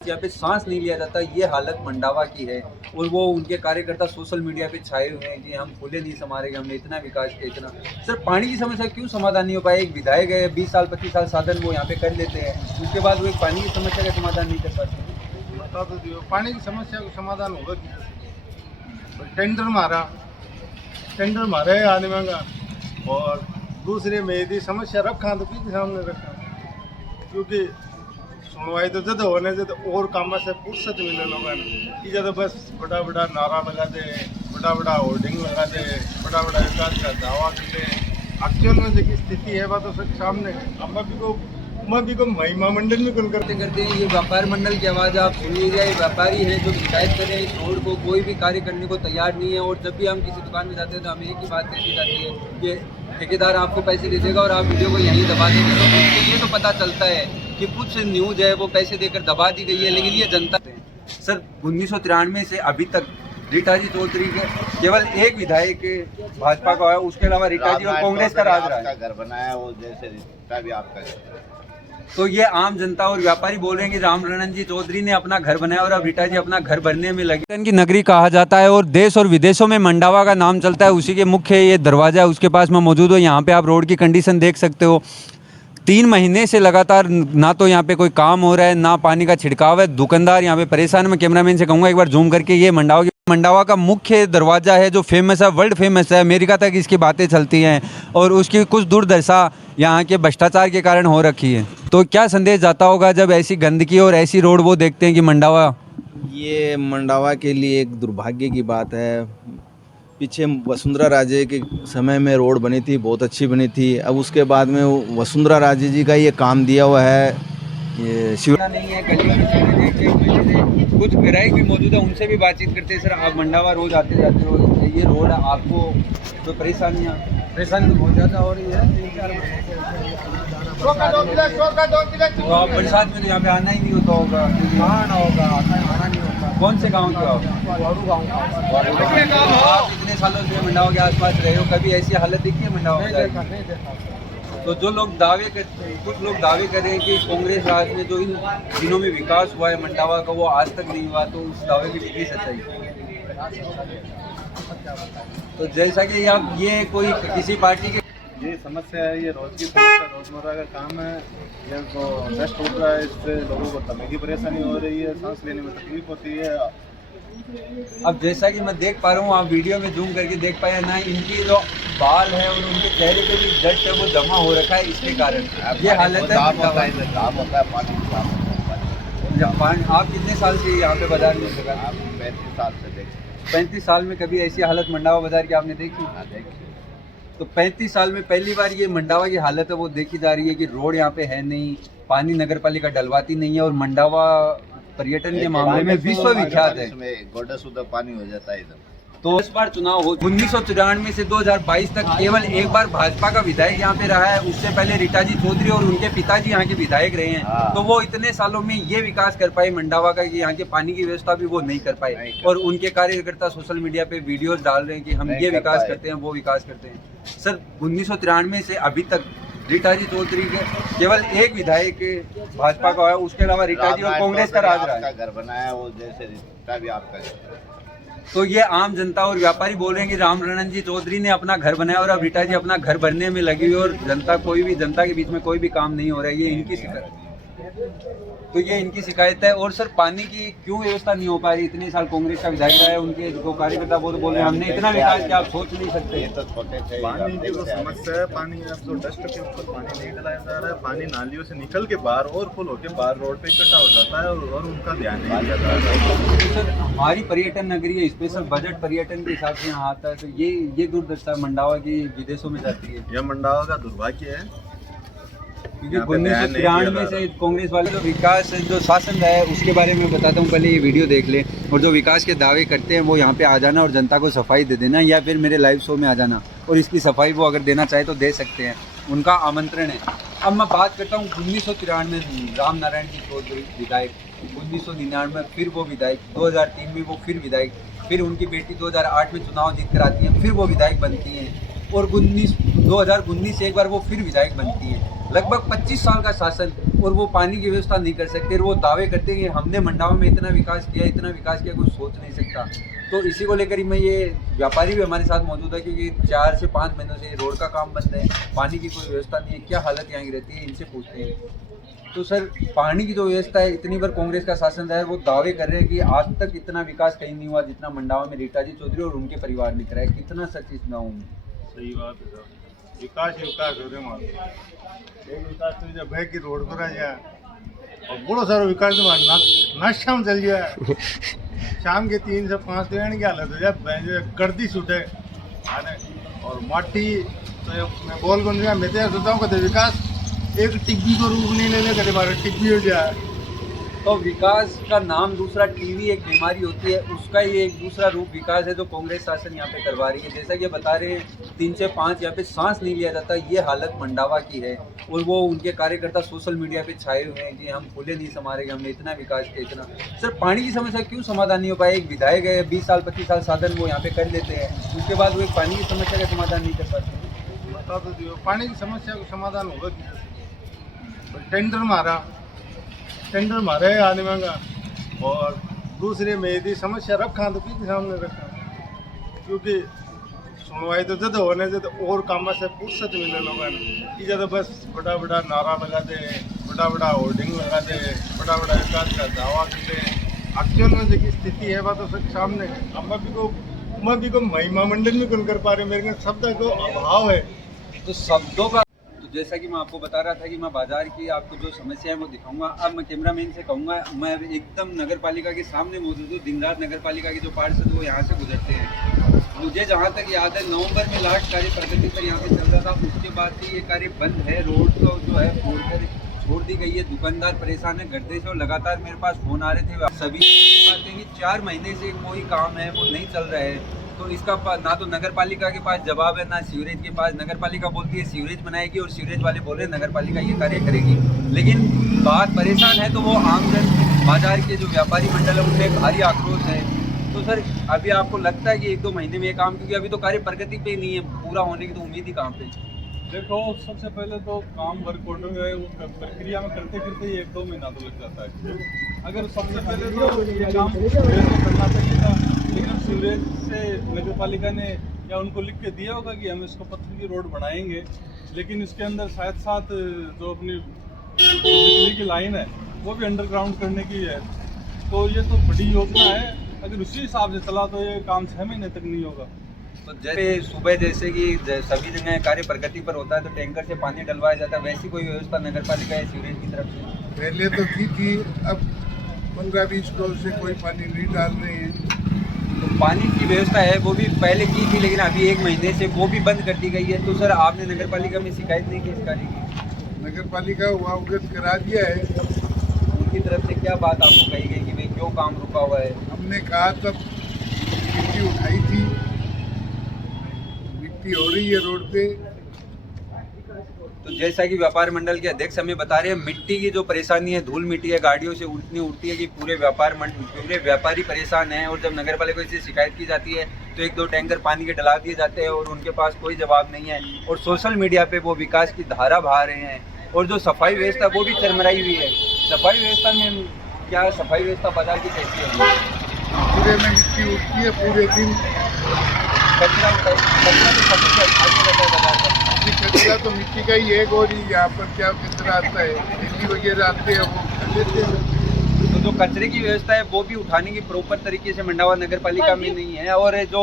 यहाँ पे सांस नहीं लिया जाता, ये हालत मंडावा की है। और वो उनके कार्यकर्ता सोशल मीडिया पे छाए हुए हैं कि हम फूले नहीं समारेंगे, हमने इतना विकास किया इतना। सर पानी की समस्या क्यों समाधान नहीं हो पाया? एक विधायक है, 20 साल 25 साल साधन वो यहाँ पे कर लेते हैं, उसके बाद वो एक पानी की समस्या का समाधान नहीं कर पाते। बता तो दियो पानी की समस्या का समाधान होगा कि टेंडर मारे आदमी का। और दूसरे में यदि समस्या रखा तो किसके सामने रखा, क्योंकि सुनवाई तो जब होने से तो और काम से फुर्सत मिले लोगों ने कि जब बस बड़ा बड़ा नारा लगा दे, बड़ा बड़ा होर्डिंग लगा दे, बड़ा बड़ा विकास का दावा कर दे। एक्चुअल में जो स्थिति है वह तो सब सामने मैं भी को महिमा मंडल में कौन करते हैं। ये व्यापार मंडल की आवाज़ आप सुनिएगा। ये व्यापारी हैं जो शिकायत कर रहे हैं, इस रोड को कोई भी कार्य करने को तैयार नहीं है। और जब भी हम किसी दुकान में जाते हैं तो हमें एक ही बात कहती जाती है कि ठेकेदार आपको पैसे दे देगा और आप वीडियो को यहीं दबा देंगे। तो उसके लिए तो पता चलता है कि कुछ न्यूज़ है वो पैसे देकर दबा दी गई है, लेकिन ये जनता सर 1993 से अभी तक रीटा जी चौधरी के केवल एक विधायक भाजपा का है, उसके अलावा रीटा जी और कांग्रेस का राज रहा है। घर बनाया वो जैसे रीटा भी आपका घर। तो ये आम जनता और व्यापारी बोल रहे हैं कि रामरणन जी चौधरी ने अपना घर बनाया और अब रीटा जी अपना घर भरने में लगे। इनकी नगरी कहा जाता है और देश और विदेशों में मंडावा का नाम चलता है। उसी के मुख्य ये दरवाजा है, उसके पास मैं मौजूद हूँ। यहाँ पे आप रोड की कंडीशन देख सकते हो। 3 महीने से लगातार ना तो यहाँ पे कोई काम हो रहा है, ना पानी का छिड़काव है। दुकानदार यहाँ पे परेशान। मैं कैमरामैन से कहूँगा एक बार जूम करके, ये मंडावा का मुख्य दरवाज़ा है जो फेमस है, वर्ल्ड फेमस है, अमेरिका तक इसकी बातें चलती हैं। और उसकी कुछ दुर्दशा यहाँ के भ्रष्टाचार के कारण हो रखी है। तो क्या संदेश जाता होगा जब ऐसी गंदगी और ऐसी रोड वो देखते हैं कि मंडावा? ये मंडावा के लिए एक दुर्भाग्य की बात है। पीछे वसुंधरा राजे के समय में रोड बनी थी, बहुत अच्छी बनी थी। अब उसके बाद में वसुंधरा राजे जी का ये काम दिया हुआ है। ये शिवना नहीं है, कुछ ग्राहक भी मौजूद है, उनसे भी बातचीत करते हैं। सर आप मंडावा रोज आते जाते हो, ये रोड आपको तो परेशानी बहुत ज़्यादा हो रही है। 3-4 महीने तो आप बरसात में तो यहाँ पे आना ही नहीं होता होगा। आना नहीं होता। कौन से गाँव के आप? आप इतने सालों से मंडावा के आसपास रहे हो, कभी ऐसी हालत देखी है मंडावा में? तो जो लोग दावे करते हैं, कुछ लोग दावे कर रहे हैं कि कांग्रेस राज में जो इन दिनों में विकास हुआ है मंडावा का वो आज तक नहीं हुआ, तो उस दावे की कितनी सच्चाई? तो जैसा कि आप ये कोई किसी पार्टी के ये समस्या है, ये रोज की समस्या, रोजमर्रा का काम है। ये तो डस्ट उड़ रहा है, इससे लोगों को दमे की परेशानी हो रही है, सांस लेने में तकलीफ होती है। अब जैसा कि मैं देख पा रहा हूँ, आप वीडियो में जूम करके देख पाए ना, इनकी जो बाल है और उनके चेहरे पे भी डस्ट है वो जमा हो रखा है, इसके कारण ये हालत है। आप कितने साल से यहाँ पे बाजार में? 35 साल से देखते। 35 साल में कभी ऐसी हालत मंडावा बाजार की आपने देखी? तो 35 साल में पहली बार ये मंडावा की हालत है वो देखी जा रही है कि रोड यहाँ पे है नहीं, पानी नगर पालिका डलवाती नहीं है। और मंडावा पर्यटन के मामले में विश्व विख्यात है। गोडा पानी हो जाता है इधर। तो इस बार चुनाव हो 1994 से 2022 तक केवल एक बार भाजपा का विधायक यहाँ पे रहा है। उससे पहले रीटा जी चौधरी और उनके पिताजी यहाँ के विधायक रहे हैं। तो वो इतने सालों में ये विकास कर पाए मंडावा का कि यहाँ के पानी की व्यवस्था भी वो नहीं कर पाए। और उनके कार्यकर्ता सोशल मीडिया पे वीडियोस डाल रहे हैं कि हम ये विकास करते हैं, वो विकास करते हैं। सर 1993 से अभी तक रीटा जी चौधरी के केवल एक विधायक भाजपा का है, उसके अलावा रीटा जी और कांग्रेस का राज रहा है। घर बनाया वो जैसे रीटा भी आपका घर। तो ये आम जनता और व्यापारी बोल रहे हैं कि रामरणन जी चौधरी ने अपना घर बनाया और अब रीटा जी अपना घर भरने में लगी हुई और जनता के बीच में कोई भी काम नहीं हो रहा है। ये इनकी शिकायत, तो ये इनकी शिकायत है। और सर पानी की क्यों व्यवस्था नहीं हो पा रही? इतने साल कांग्रेस का विधायक रहा है, उनके जो कार्यकर्ता वो तो बोल रहे हैं हमने इतना विकास किया, आप सोच नहीं सकते। तो छोटे थे पानी की जो समस्या है, पानी अब तो डस्ट के ऊपर पानी नहीं डलाया जा रहा है। पानी नालियों से निकल के बाहर और फुल होके बाहर रोड पे इकट्ठा हो जाता है और उनका ध्यान नहीं दिया जा रहा है। सर हमारी पर्यटन नगरी है, स्पेशल बजट पर्यटन के हिसाब से यहाँ आता है, तो ये दुर्दशा मंडावा की विदेशों में जाती है। यह मंडावा का दुर्भाग्य है, क्योंकि 1993 से कांग्रेस वाले जो विकास जो शासन रहा है उसके बारे में बताता हूँ। पहले ये वीडियो देख ले और जो विकास के दावे करते हैं वो यहाँ पे आ जाना और जनता को सफाई दे देना, या फिर मेरे लाइव शो में आ जाना और इसकी सफाई वो अगर देना चाहे तो दे सकते हैं, उनका आमंत्रण है। अब मैं बात करता हूँ 1993 राम नारायण जी चौधरी विधायक, 1999 फिर वो विधायक, 2003 में वो फिर विधायक, फिर उनकी बेटी 2008 में चुनाव जीत कर आती है, फिर वो विधायक बनती हैं और 2019 से एक बार वो फिर विधायक बनती है। लगभग 25 साल का शासन, और वो पानी की व्यवस्था नहीं कर सकते। और वो दावे करते हैं कि हमने मंडावा में इतना विकास किया, कोई सोच नहीं सकता। तो इसी को लेकर ही मैं, ये व्यापारी भी हमारे साथ मौजूद है, क्योंकि 4 से 5 महीनों से रोड का काम बंद है, पानी की कोई व्यवस्था नहीं है। क्या हालत यहाँ की रहती है, इनसे पूछते हैं। तो सर, पानी की जो व्यवस्था है, इतनी बार कांग्रेस का शासन रहा है, वो दावे कर रहे हैं कि आज तक इतना विकास कहीं नहीं हुआ जितना मंडावा में रीटा जी चौधरी और उनके परिवार ने कराया। कितना सच इस गाँव में? सही बात है सर, विकास ही विकास हो रहे हमारे। एक विकास तो जब है कि रोड पर आ जाए, और बड़ो सारा विकास तो नाश्ता में चल जाए। शाम के 3 से 5 ट्रेन की हालत हो जाए, गर्दी छूटे अरे, और माटी तो मैं बोल बन गया। मैं तो सोचता हूँ कि विकास एक टिग्गी को रूप नहीं लेने के बारे टिग्गी हो जाए। तो विकास का नाम दूसरा, टीवी एक बीमारी होती है, उसका ही एक दूसरा रूप विकास है जो कांग्रेस शासन यहाँ पे करवा रही है। जैसा कि बता रहे हैं, 3 से 5 यहाँ पे सांस नहीं लिया जाता, ये हालत मंडावा की है। और वो उनके कार्यकर्ता सोशल मीडिया पे छाए हुए हैं कि हम फूले नहीं समारेंगे, हमने इतना विकास किया, इतना। सर, पानी की समस्या क्यों समाधान नहीं हो पाया? एक विधायक है, 20 साल 25 साल साधन वो यहाँ पे कर लेते हैं, उसके बाद वो एक पानी की समस्या का समाधान नहीं कर पाते। बता तो दियो, पानी की समस्या का समाधान होगा कि टेंडर मारे आदमी का, और दूसरे में यदि समस्या रखा तो किसी सामने रखा, क्योंकि सुनवाई तो जब होने से तो और काम से फुर्सत मिले लोगों ने। जब बस बड़ा बड़ा नारा लगा दे, बड़ा बड़ा होर्डिंग लगा दे, बड़ा बड़ा विकास का दावा दे। एक्चुअल में जो स्थिति है वह तो सब सामने है। अब मैं भी को महिमा मंडल में कौन कर पा रहे, मेरे शब्द को अभाव है। तो शब्दों का, जैसा कि मैं आपको बता रहा था कि मैं बाजार की आपको जो समस्या है वो दिखाऊंगा। अब मैं कैमरामैन से कहूँगा, मैं एकदम नगर पालिका के सामने मौजूद हूँ। दिन रात नगर पालिका के जो पार्षद वो यहाँ से गुजरते हैं। मुझे जहाँ तक याद है, नवंबर में लास्ट कार्य प्रगति पर यहाँ पे चल रहा था, उसके बाद से ये कार्य बंद है। रोड तो जो है फोड़कर छोड़ दी गई है, दुकानदार परेशान है, गर्दे से। और लगातार मेरे पास फ़ोन आ रहे थे, सभी बात है कि 4 महीने से कोई काम है वो नहीं चल रहा है। तो इसका ना तो नगर पालिका के पास जवाब है, ना सीवरेज के पास। नगर पालिका बोलती है सीवरेज बनाएगी, और सीवरेज वाले बोल रहे हैं नगर पालिका ये कार्य करेगी। लेकिन बात परेशान है तो वो आमजन, बाजार के जो व्यापारी मंडल है, उनमें भारी आक्रोश है। तो सर, अभी आपको लगता है कि 1-2 महीने में ये काम, क्योंकि अभी तो कार्य प्रगति पे नहीं है, पूरा होने की तो उम्मीद ही कहाँ पे? देखो, सबसे पहले तो काम वर्क ऑर्डर है, उस प्रक्रिया में करते करते ही 1-2 महीना तो लग जाता है। अगर सबसे पहले तो ये काम करना चाहिए था, लेकिन सीवरेज से नगर पालिका ने या उनको लिख के दिया होगा कि हम इसको पत्थर की रोड बनाएंगे, लेकिन इसके अंदर साथ जो अपनी बिजली की लाइन है वो भी अंडरग्राउंड करने की है। तो ये तो बड़ी योजना है, अगर उसी हिसाब से चला तो ये काम 6 महीने तक नहीं होगा। तो जैसे सुबह जैसे कि सभी जगह कार्य प्रगति पर होता है तो टैंकर से पानी डलवाया जाता है, वैसी कोई व्यवस्था नगर पालिका या सीवरेज की तरफ से? पहले तो थी, अब 15-20 करोड़ से कोई पानी नहीं डाल रहे हैं। तो पानी की व्यवस्था है वो भी पहले की थी, लेकिन अभी 1 महीने से वो भी बंद कर दी गई है। तो सर, आपने नगर पालिका में शिकायत नहीं की इस कार्य की? नगर पालिका हुआ अवगत करा दिया है। उनकी तरफ से क्या बात आपको कही गई कि भाई क्यों काम रुका हुआ है? हमने कहा तब मिट्टी उठाई थी, मिट्टी हो रही है रोड पे। तो जैसा कि व्यापार मंडल के अध्यक्ष हमें बता रहे हैं, मिट्टी की जो परेशानी है, धूल मिट्टी है, गाड़ियों से उठती है कि पूरे व्यापारी परेशान हैं। और जब नगर पालिका से शिकायत की जाती है तो 1-2 टैंकर पानी के डला दिए जाते हैं और उनके पास कोई जवाब नहीं है। और सोशल मीडिया पे वो विकास की धारा बहा रहे हैं। और जो सफाई व्यवस्था वो भी चरमराई हुई है। सफाई व्यवस्था में क्या, सफाई व्यवस्था बाजार की कैसी है? पूरे में मिट्टी उठती है पूरे दिन। कचरा तो सबसे आगे रहता है बाजार का। कचरा तो मिट्टी का ही है, और यहाँ पर क्या कचरा आता है, दिल्ली वगैरह आते हैं वो कर लेते हैं। तो जो कचरे की व्यवस्था है वो भी उठाने की प्रॉपर तरीके से मंडावा नगर पालिका में नहीं है। और जो